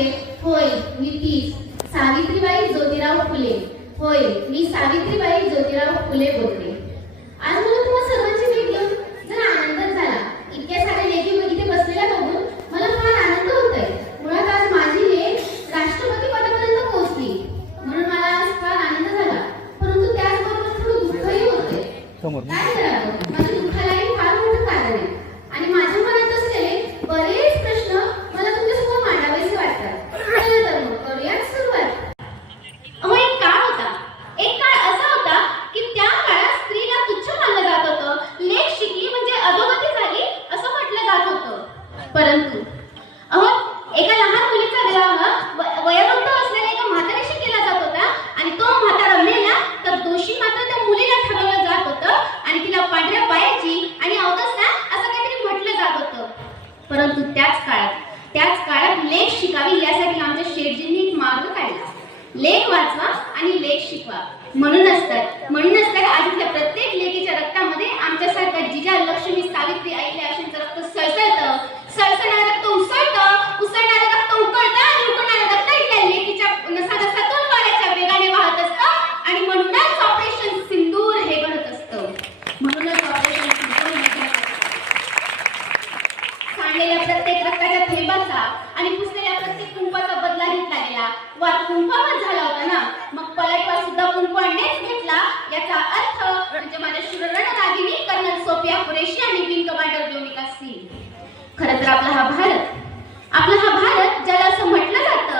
बोलते होय मी तीच. सावित्रीबाई ज्योतिराव फुले. होय मी सावित्रीबाई ज्योतिराव फुले बोलते आज मला तुम्हा सर्वांची भेट घेऊन जरा आनंद झाला. इतक्या साऱ्या लेखी मग इथे बसलेल्या बघून मला फार आनंद होतोय मुळात आज माझी लेख राष्ट्रपती पदापर्यंत पोहोचली. म्हणून मला आज फार आनंद झाला. परंतु त्याचबरोबर थोडं दुःखही होते काय करावं? लेख वाचवा आणि लेख शिकवा. म्हणून असतात. म्हणून असतात आजच्या प्रत्येक लेखीच्या रक्तामध्ये आमच्यासारख्या जिजा लक्ष्मी सावित्री आईले अशा रक्त सळसळतं सळसणार रक्त उसळतं उसळणार रक्त उकळत आणि उकळणारं रक्त इथल्या लेखीच्या नसानसातून वाऱ्याच्या वेगाने वाहत असतं आणि म्हणूनच ऑपरेशन सिंदूर हे घडत असतं. म्हणूनच ऑपरेशन सिंदूर सांगलेल्या प्रत्येक रक्ताच्या थेंबाचा आणि कुंपण झाला होता ना. मग पलटवार सुद्धा कुंपणनेच घेतला. याचा अर्थ म्हणजे माझ्या शुरण दागिनी कर्नल सोफिया कुरेशी आणि विंग कमांडर जोनिका सिंग. खरं तर आपला हा भारत आपला हा भारत ज्याला असं म्हटलं जातं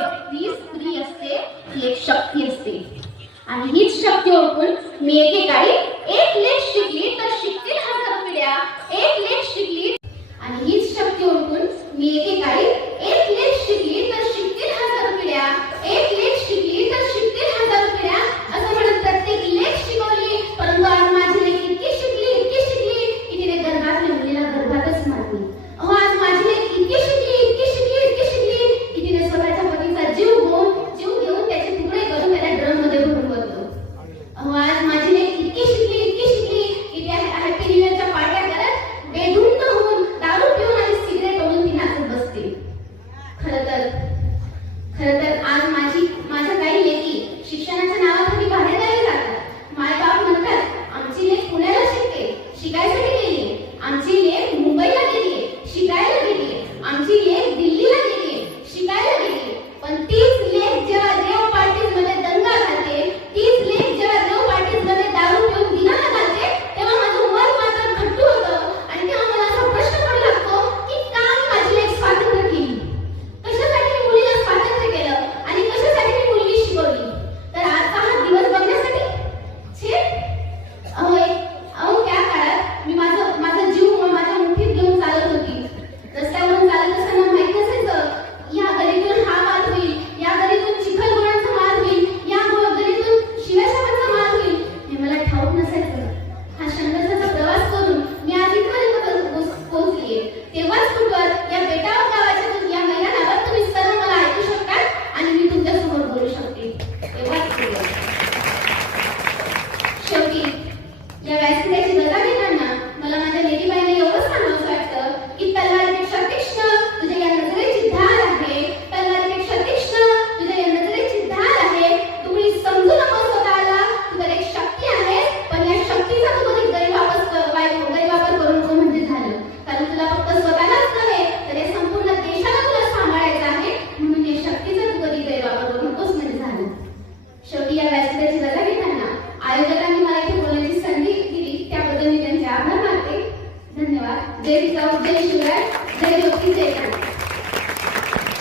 ती स्त्री असते ही एक शक्ती असते. आणि हीच शक्ती ओळखून मी एकेकाळी एक लेख शिकली तर शिकतील हजार पिढ्या. एक लेख शिकली. आणि हीच शक्ती ओळखून मी एके खरं तर आज माझी माझ्या काही लेखी शिक्षणाचा